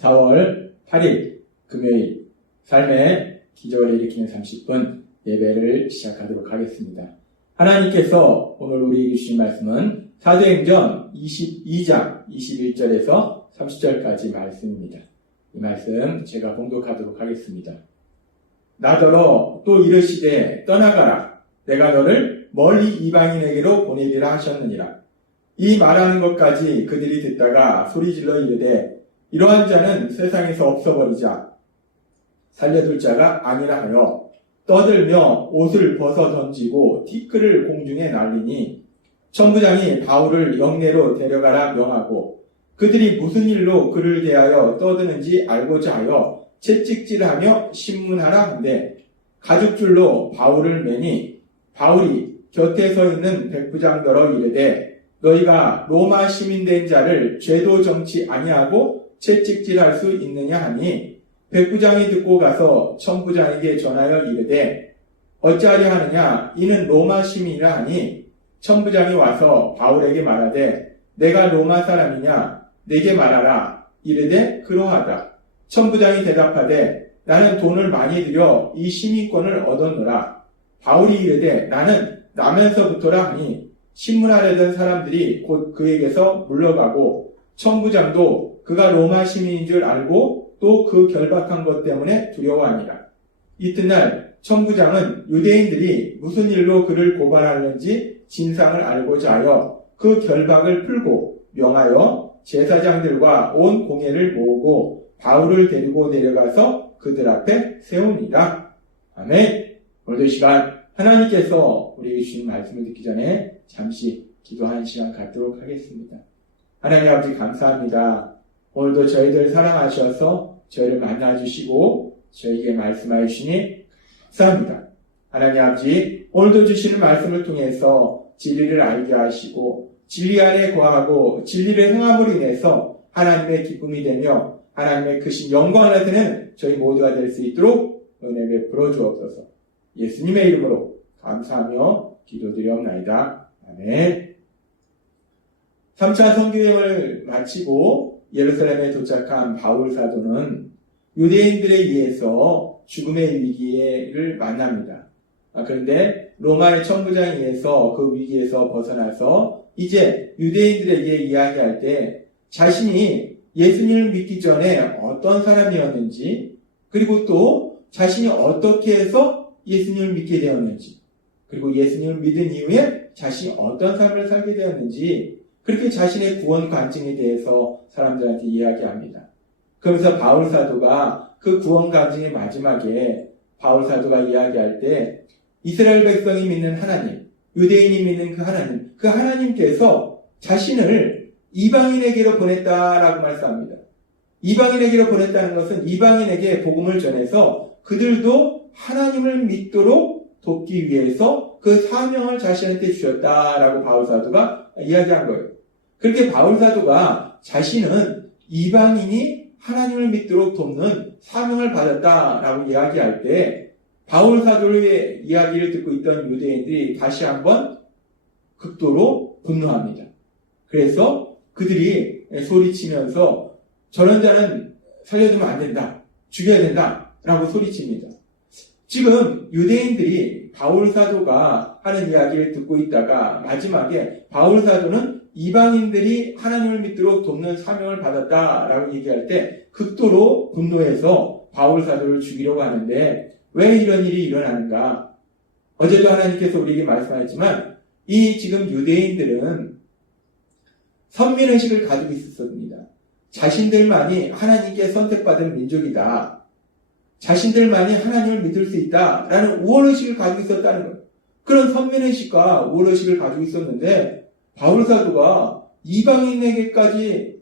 4월 8일 금요일 삶의 기적을 일으키는 30분 예배를 시작하도록 하겠습니다. 하나님께서 오늘 우리에게 주신 말씀은 사도행전 22장 21절에서 30절까지 말씀입니다. 이 말씀 제가 봉독하도록 하겠습니다. 나더러 또 이르시되 떠나가라. 내가 너를 멀리 이방인에게로 보내리라 하셨느니라. 이 말하는 것까지 그들이 듣다가 소리질러 이르되 이러한 자는 세상에서 없어버리자. 살려둘 자가 아니라 하여 떠들며 옷을 벗어 던지고 티끌을 공중에 날리니 천부장이 바울을 영내로 데려가라 명하고 그들이 무슨 일로 그를 대하여 떠드는지 알고자 하여 채찍질하며 신문하라 한데 가죽줄로 바울을 매니 바울이 곁에 서 있는 백부장더러 이르되 너희가 로마 시민된 자를 죄도 정치 아니하고 채찍질할 수 있느냐 하니 백부장이 듣고 가서 천부장에게 전하여 이르되 어찌하려 하느냐 이는 로마 시민이라 하니 천부장이 와서 바울에게 말하되 내가 로마 사람이냐 내게 말하라 이르되 그러하다. 천부장이 대답하되 나는 돈을 많이 들여 이 시민권을 얻었노라. 바울이 이르되 나는 나면서부터라 하니 신문하려던 사람들이 곧 그에게서 물러가고 천부장도 그가 로마 시민인 줄 알고 또 그 결박한 것 때문에 두려워하니라. 이튿날 천부장은 유대인들이 무슨 일로 그를 고발하는지 진상을 알고자 하여 그 결박을 풀고 명하여 제사장들과 온 공회를 모으고 바울을 데리고 내려가서 그들 앞에 세우니라. 아멘. 오늘도 이 시간 하나님께서 우리에게 주신 말씀을 듣기 전에 잠시 기도하는 시간 갖도록 하겠습니다. 하나님 아버지 감사합니다. 오늘도 저희들 사랑하셔서 저희를 만나주시고 저희에게 말씀하여 주시니 감사합니다. 하나님 아버지 오늘도 주시는 말씀을 통해서 진리를 알게 하시고 진리 안에 거하고 진리를 행함으로 인해서 하나님의 기쁨이 되며 하나님의 크신 영광을 나타내는 저희 모두가 될 수 있도록 은혜 베풀어 주옵소서. 예수님의 이름으로 감사하며 기도드리옵나이다. 아멘. 3차 선교여행을 마치고 예루살렘에 도착한 바울 사도는 유대인들에 의해서 죽음의 위기를 만납니다. 그런데 로마의 천부장에 의해서 그 위기에서 벗어나서 이제 유대인들에게 이야기할 때 자신이 예수님을 믿기 전에 어떤 사람이었는지 그리고 또 자신이 어떻게 해서 예수님을 믿게 되었는지 그리고 예수님을 믿은 이후에 자신이 어떤 삶을 살게 되었는지 그렇게 자신의 구원 간증에 대해서 사람들한테 이야기합니다. 그러면서 바울 사도가 그 구원 간증의 마지막에 바울 사도가 이야기할 때 이스라엘 백성이 믿는 하나님, 유대인이 믿는 그 하나님께서 자신을 이방인에게로 보냈다라고 말씀합니다. 이방인에게로 보냈다는 것은 이방인에게 복음을 전해서 그들도 하나님을 믿도록 돕기 위해서 그 사명을 자신한테 주셨다라고 바울 사도가 이야기한 거예요. 그렇게 바울 사도가 자신은 이방인이 하나님을 믿도록 돕는 사명을 받았다라고 이야기할 때 바울 사도의 이야기를 듣고 있던 유대인들이 다시 한번 극도로 분노합니다. 그래서 그들이 소리치면서 저런 자는 살려두면 안 된다. 죽여야 된다. 라고 소리칩니다. 지금 유대인들이 바울 사도가 하는 이야기를 듣고 있다가 마지막에 바울 사도는 이방인들이 하나님을 믿도록 돕는 사명을 받았다라고 얘기할 때 극도로 분노해서 바울 사도를 죽이려고 하는데 왜 이런 일이 일어나는가? 어제도 하나님께서 우리에게 말씀하셨지만 이 지금 유대인들은 선민의식을 가지고 있었습니다. 자신들만이 하나님께 선택받은 민족이다. 자신들만이 하나님을 믿을 수 있다라는 우월의식을 가지고 있었다는 거예요. 그런 선민의식과 우월의식을 가지고 있었는데 바울 사도가 이방인에게까지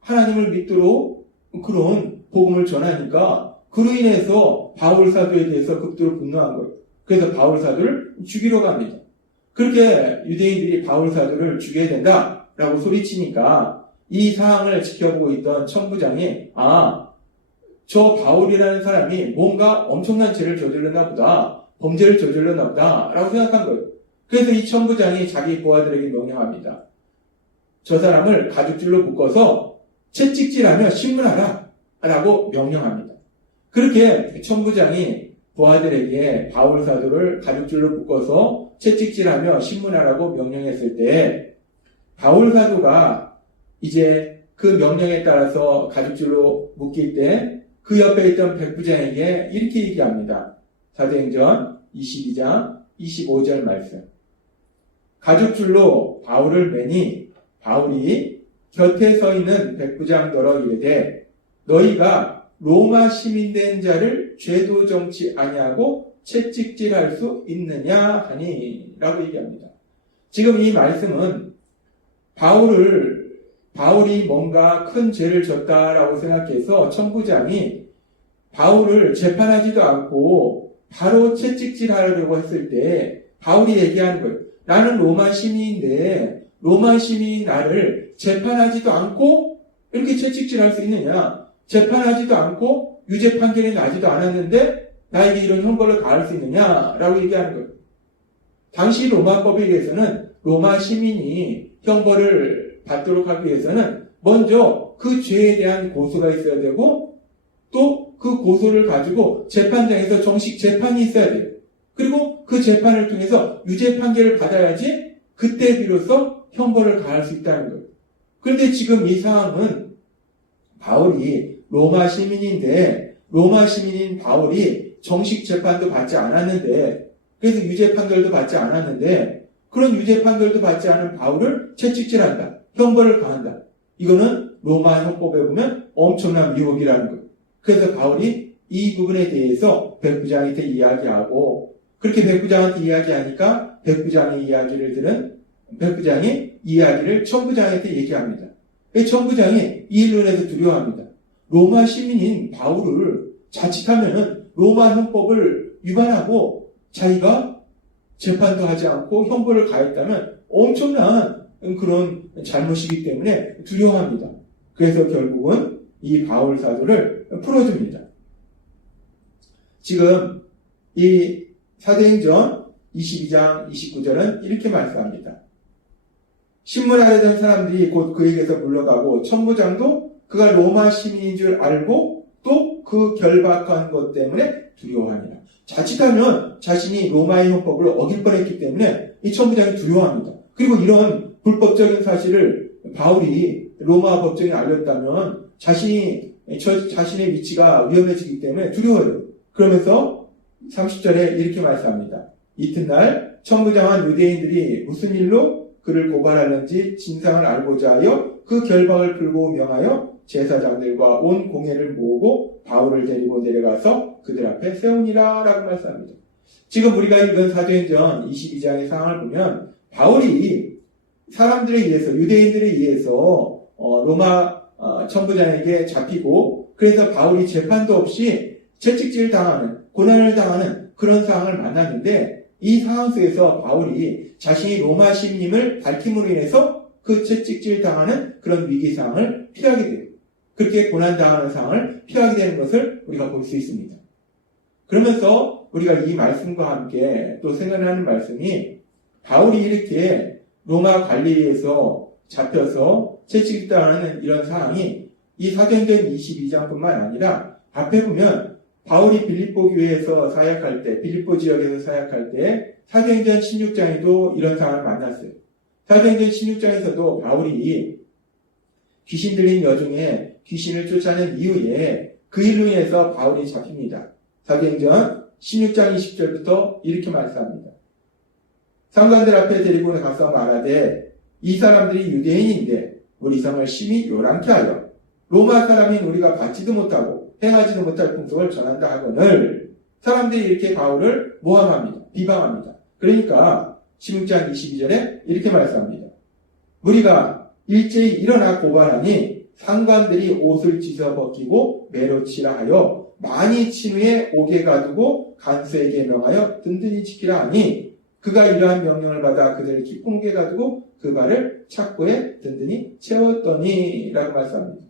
하나님을 믿도록 그런 복음을 전하니까 그로 인해서 바울 사도에 대해서 극도로 분노한 거예요. 그래서 바울 사도를 죽이러 갑니다. 그렇게 유대인들이 바울 사도를 죽여야 된다라고 소리치니까 이 상황을 지켜보고 있던 천부장이 저 바울이라는 사람이 뭔가 엄청난 죄를 저질렀나 보다, 범죄를 저질렀나 보다 라고 생각한 거예요. 그래서 이 천부장이 자기 부하들에게 명령합니다. 저 사람을 가죽줄로 묶어서 채찍질하며 신문하라. 라고 명령합니다. 그렇게 천부장이 부하들에게 바울 사도를 가죽줄로 묶어서 채찍질하며 신문하라고 명령했을 때 바울 사도가 이제 그 명령에 따라서 가죽줄로 묶일 때 그 옆에 있던 백부장에게 이렇게 얘기합니다. 사도행전 22장 25절 말씀. 가죽줄로 바울을 매니 바울이 곁에 서 있는 백부장더러 이르되 너희가 로마 시민된 자를 죄도 정치 아니하고 채찍질할 수 있느냐 하니 라고 얘기합니다. 지금 이 말씀은 바울이 뭔가 큰 죄를 졌다라고 생각해서 천부장이 바울을 재판하지도 않고 바로 채찍질하려고 했을 때 바울이 얘기하는 거예요. 나는 로마 시민인데 로마 시민이 나를 재판하지도 않고 이렇게 채찍질할 수 있느냐? 재판하지도 않고 유죄 판결이 나지도 않았는데 나에게 이런 형벌을 가할 수 있느냐라고 얘기하는 거예요. 당시 로마법에 의해서는 로마 시민이 형벌을 받도록 하기 위해서는 먼저 그 죄에 대한 고소가 있어야 되고 또 그 고소를 가지고 재판장에서 정식 재판이 있어야 돼요. 그리고 그 재판을 통해서 유죄 판결을 받아야지 그때 비로소 형벌을 가할 수 있다는 거예요. 그런데 지금 이 상황은 바울이 로마 시민인데 로마 시민인 바울이 정식 재판도 받지 않았는데 그래서 유죄 판결도 받지 않았는데 그런 유죄 판결도 받지 않은 바울을 채찍질한다. 형벌을 가한다. 이거는 로마 형법에 보면 엄청난 미혹이라는 거예요. 그래서 바울이 이 부분에 대해서 백부장한테 이야기하고 그렇게 백부장한테 이야기하니까 백부장의 이야기를 들은 백부장이 이야기를 천부장한테 얘기합니다. 천부장이 이 일로 인해서 두려워합니다. 로마 시민인 바울을 자칫하면 로마 형법을 위반하고 자기가 재판도 하지 않고 형벌을 가했다면 엄청난 그런 잘못이기 때문에 두려워합니다. 그래서 결국은 이 바울 사도를 풀어줍니다. 지금 이 사도행전 22장 29절은 이렇게 말씀합니다. 신문하려던 사람들이 곧 그에게서 물러가고 천부장도 그가 로마 시민인 줄 알고 또 그 결박한 것 때문에 두려워하니라. 자칫하면 자신이 로마의 형법을 어길 뻔했기 때문에 이 천부장이 두려워합니다. 그리고 이런 불법적인 사실을 바울이 로마 법정에 알렸다면 자신의 위치가 위험해지기 때문에 두려워요. 그러면서 30절에 이렇게 말씀합니다. 이튿날 천부장한 유대인들이 무슨 일로 그를 고발하는지 진상을 알고자 하여 그 결박을 풀고 명하여 제사장들과 온 공회를 모으고 바울을 데리고 내려가서 그들 앞에 세우니라 라고 말씀합니다. 지금 우리가 읽은 사도행전 22장의 상황을 보면 바울이 사람들에 의해서 유대인들에 의해서 로마 천부장에게 잡히고 그래서 바울이 재판도 없이 채찍질 당하는 고난을 당하는 그런 상황을 만났는데 이 상황 속에서 바울이 자신이 로마 시민임을 밝힘으로 인해서 그 채찍질 당하는 그런 위기 상황을 피하게 돼요. 그렇게 고난당하는 상황을 피하게 되는 것을 우리가 볼 수 있습니다. 그러면서 우리가 이 말씀과 함께 또 생각나는 말씀이 바울이 이렇게 로마 관리에서 잡혀서 채찍당하는 이런 상황이 이 사도행전 22장뿐만 아니라 앞에 보면 바울이 빌립보 교회에서 사역할 때, 빌립보 지역에서 사역할 때 사도행전 16장에도 이런 상황을 만났어요. 사도행전 16장에서도 바울이 귀신 들린 여중에 귀신을 쫓아낸 이후에 그 일로 인해서 바울이 잡힙니다. 사도행전 16장 20절부터 이렇게 말씀합니다. 상관들 앞에 데리고 가서 말하되 이 사람들이 유대인인데 우리 성을 심히 요란케 하여 로마 사람인 우리가 받지도 못하고 행하지도 못할 풍속을 전한다 하거늘 사람들이 이렇게 바울을 모함합니다. 비방합니다. 그러니까 16장 22절에 이렇게 말씀합니다. 우리가 일제히 일어나 고발하니 상관들이 옷을 찢어 벗기고 매로 치라 하여 많이 친후에 옥에 가두고 간수에게 명하여 든든히 지키라 하니 그가 이러한 명령을 받아 그들을 깊은 옥에 가두고 그 발을 착고에 든든히 채웠더니 라고 말씀합니다.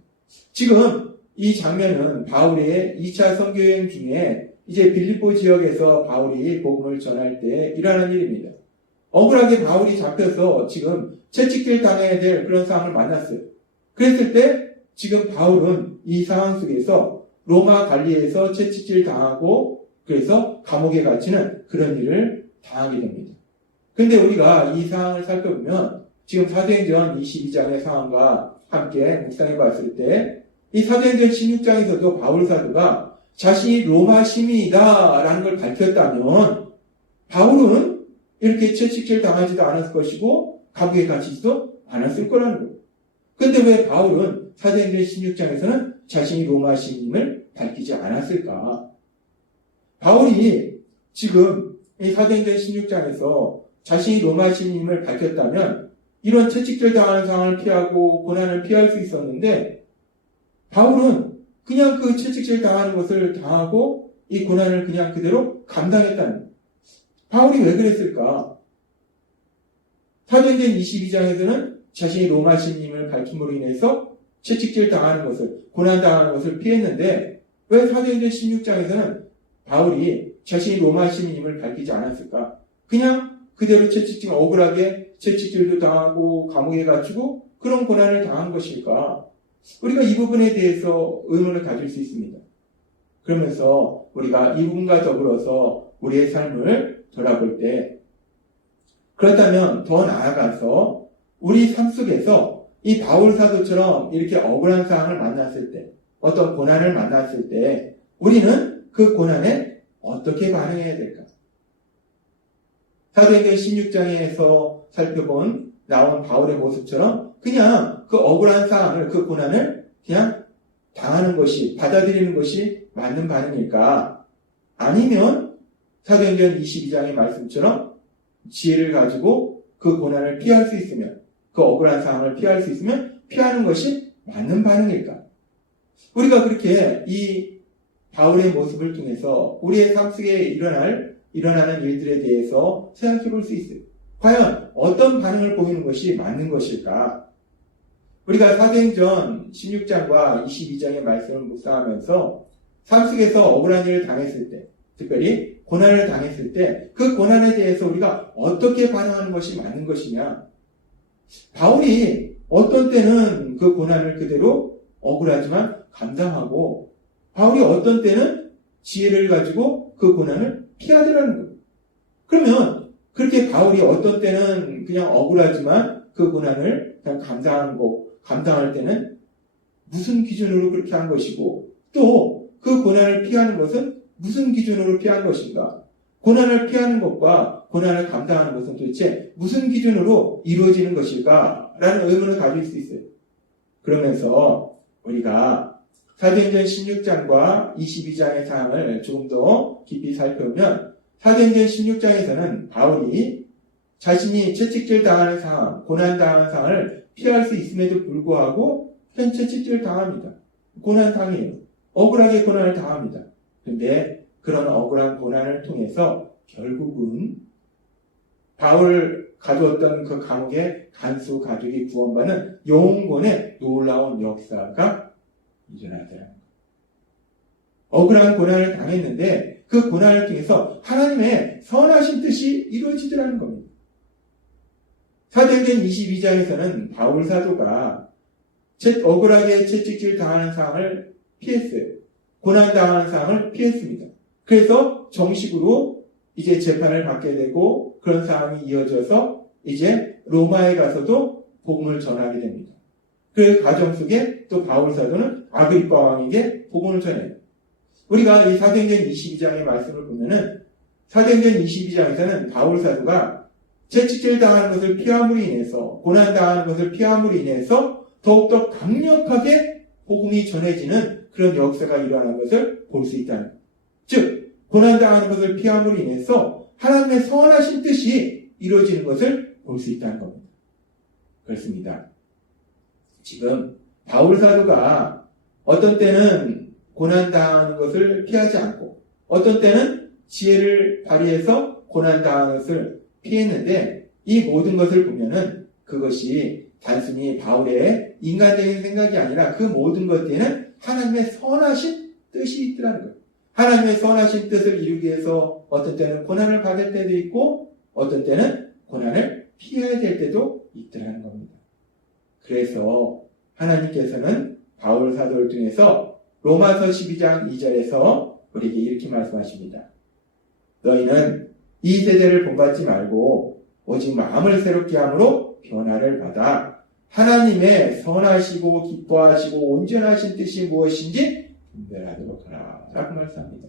지금 이 장면은 바울의 2차 선교여행 중에 이제 빌립보 지역에서 바울이 복음을 전할 때 일어나는 일입니다. 억울하게 바울이 잡혀서 지금 채찍질 당해야 될 그런 상황을 만났어요. 그랬을 때 지금 바울은 이 상황 속에서 로마 관리에서 채찍질 당하고 그래서 감옥에 갇히는 그런 일을 당하게 됩니다. 그런데 우리가 이 상황을 살펴보면 지금 사도행전 22장의 상황과 함께 묵상해 봤을 때 이 사도행전 16장에서도 바울 사도가 자신이 로마 시민이다라는 걸 밝혔다면 바울은 이렇게 채찍질 당하지도 않았을 것이고 감옥에 갇히지도 않았을 거라는 거예요. 그런데 왜 바울은 사도행전 16장에서는 자신이 로마 시민임을 밝히지 않았을까? 바울이 지금 이 사도행전 16장에서 자신이 로마 시민임을 밝혔다면 이런 채찍질 당하는 상황을 피하고 고난을 피할 수 있었는데 바울은 그냥 그 채찍질 당하는 것을 당하고 이 고난을 그냥 그대로 감당했다는 거예요. 바울이 왜 그랬을까? 사도행전 22장에서는 자신이 로마 시민임을 밝힘으로 인해서 채찍질 당하는 것을, 고난 당하는 것을 피했는데 왜 사도행전 16장에서는 바울이 자신이 로마 시민임을 밝히지 않았을까? 그냥 그대로 억울하게 채찍질도 당하고 감옥에 갇히고 그런 고난을 당한 것일까? 우리가 이 부분에 대해서 의문을 가질 수 있습니다. 그러면서 우리가 이 부분과 더불어서 우리의 삶을 돌아볼 때 그렇다면 더 나아가서 우리 삶 속에서 이 바울 사도처럼 이렇게 억울한 상황을 만났을 때, 어떤 고난을 만났을 때 우리는 그 고난에 어떻게 반응해야 될까? 사도행전 16장에서 살펴본 나온 바울의 모습처럼 그냥 그 억울한 상황을, 그 고난을 그냥 당하는 것이, 받아들이는 것이 맞는 반응일까? 아니면 사도행전 22장의 말씀처럼 지혜를 가지고 그 고난을 피할 수 있으면, 그 억울한 상황을 피할 수 있으면 피하는 것이 맞는 반응일까? 우리가 그렇게 이 바울의 모습을 통해서 우리의 삶 속에 일어나는 일들에 대해서 생각해 볼 수 있어요. 과연 어떤 반응을 보이는 것이 맞는 것일까? 우리가 사도행전 16장과 22장의 말씀을 묵상하면서 삶 속에서 억울한 일을 당했을 때, 특별히 고난을 당했을 때 그 고난에 대해서 우리가 어떻게 반응하는 것이 맞는 것이냐? 바울이 어떤 때는 그 고난을 그대로 억울하지만 감당하고 바울이 어떤 때는 지혜를 가지고 그 고난을 피하더라는 거예요. 그러면 그렇게 바울이 어떤 때는 그냥 억울하지만 그 고난을 그냥 감당할 때는 무슨 기준으로 그렇게 한 것이고 또 그 고난을 피하는 것은 무슨 기준으로 피한 것인가? 고난을 피하는 것과 고난을 감당하는 것은 도대체 무슨 기준으로 이루어지는 것일까? 라는 의문을 가질 수 있어요. 그러면서 우리가 사도행전 16장과 22장의 상황을 조금 더 깊이 살펴보면 사도행전 16장에서는 바울이 자신이 채찍질 당하는 상황, 고난 당하는 상황을 피할 수 있음에도 불구하고 그냥 채찍질 당합니다. 고난 당해요. 억울하게 고난을 당합니다. 그런데 그런 억울한 고난을 통해서 결국은 바울 가두었던 그 감옥의 간수 가족이 구원받는 영혼의 놀라운 역사가 일어나더라고요. 억울한 고난을 당했는데 그 고난을 통해서 하나님의 선하신 뜻이 이루어지더라는 겁니다. 사도행전 22장에서는 바울 사도가 억울하게 채찍질 당하는 상황을 피했어요. 고난 당하는 상황을 피했습니다. 그래서 정식으로 이제 재판을 받게 되고 그런 상황이 이어져서 이제 로마에 가서도 복음을 전하게 됩니다. 그 과정 속에 또 바울 사도는 아그리파 왕에게 복음을 전해요. 우리가 이 사도행전 22장의 말씀을 보면은 사도행전 22장에서는 바울 사도가 채찍질 당하는 것을 피함으로 인해서 고난 당하는 것을 피함으로 인해서 더욱더 강력하게 복음이 전해지는 그런 역사가 일어나는 것을 볼 수 있다는 거예요. 즉 고난 당하는 것을 피함으로 인해서 하나님의 선하신 뜻이 이루어지는 것을 볼 수 있다는 겁니다. 그렇습니다. 지금 바울 사도가 어떤 때는 고난 당하는 것을 피하지 않고 어떤 때는 지혜를 발휘해서 고난 당하는 것을 피했는데 이 모든 것을 보면은 그것이 단순히 바울의 인간적인 생각이 아니라 그 모든 것 뒤에는 하나님의 선하신 뜻이 있더라는 거예요. 하나님의 선하신 뜻을 이루기 위해서 어떤 때는 고난을 받을 때도 있고 어떤 때는 고난을 피해야 될 때도 있더라는 겁니다. 그래서 하나님께서는 바울 사도를 통해서 로마서 12장 2절에서 우리에게 이렇게 말씀하십니다. 너희는 이 세대를 본받지 말고 오직 마음을 새롭게 함으로 변화를 받아 하나님의 선하시고 기뻐하시고 온전하신 뜻이 무엇인지 분별하도록 하라 라고 말씀합니다.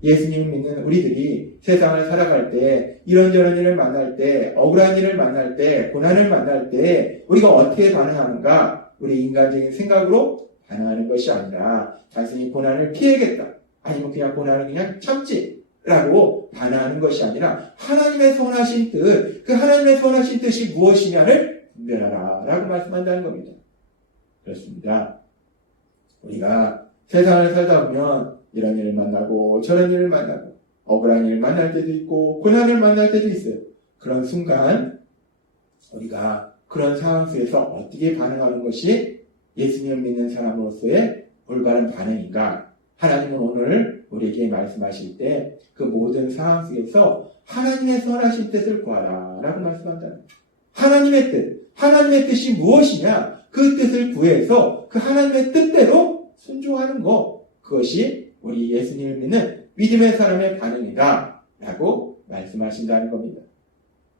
예수님을 믿는 우리들이 세상을 살아갈 때 이런저런 일을 만날 때 억울한 일을 만날 때 고난을 만날 때 우리가 어떻게 반응하는가? 우리 인간적인 생각으로 반응하는 것이 아니라 단순히 고난을 피해야겠다 아니면 그냥 고난을 그냥 참지 라고 반응하는 것이 아니라 하나님의 선하신 뜻, 그 하나님의 선하신 뜻이 무엇이냐를 분별하라 라고 말씀한다는 겁니다. 그렇습니다. 우리가 세상을 살다 보면 이런 일을 만나고 저런 일을 만나고 억울한 일을 만날 때도 있고 고난을 만날 때도 있어요. 그런 순간 우리가 그런 상황 속에서 어떻게 반응하는 것이 예수님을 믿는 사람으로서의 올바른 반응인가? 하나님은 오늘 우리에게 말씀하실 때 그 모든 상황 속에서 하나님의 선하신 뜻을 구하라 라고 말씀한다. 하나님의 뜻, 하나님의 뜻이 무엇이냐? 그 뜻을 구해서 그 하나님의 뜻대로 순종하는 것, 그것이 우리 예수님을 믿는 믿음의 사람의 반응이다 라고 말씀하신다는 겁니다.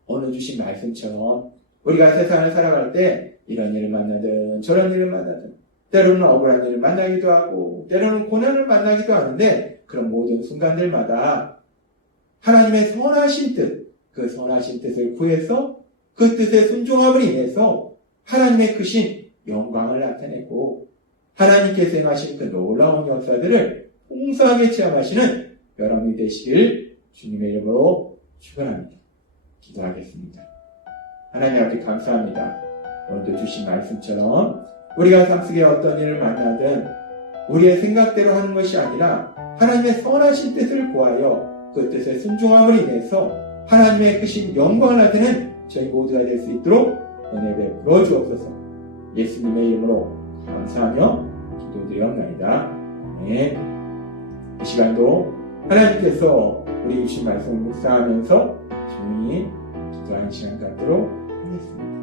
오늘 주신 말씀처럼 우리가 세상을 살아갈 때 이런 일을 만나든 저런 일을 만나든 때로는 억울한 일을 만나기도 하고 때로는 고난을 만나기도 하는데 그런 모든 순간들마다 하나님의 선하신 뜻, 그 선하신 뜻을 구해서 그 뜻에 순종함을 인해서 하나님의 크신 영광을 나타내고 하나님께서 행하신 그 놀라운 역사들을 풍성하게 체험하시는 여러분이 되시길 주님의 이름으로 축원합니다. 기도하겠습니다. 하나님 아버지 감사합니다. 오늘도 주신 말씀처럼 우리가 삶 속에 어떤 일을 만나든 우리의 생각대로 하는 것이 아니라 하나님의 선하신 뜻을 구하여 그 뜻에 순종함을 인해서 하나님의 크신 영광을 나타내는 저희 모두가 될 수 있도록 은혜 베풀어 주옵소서. 예수님의 이름으로 감사하며 기도드리옵나이다. 네. 이 시간도 하나님께서 우리 주신 말씀을 묵상하면서 조용히 기도하는 시간 갖도록 하겠습니다.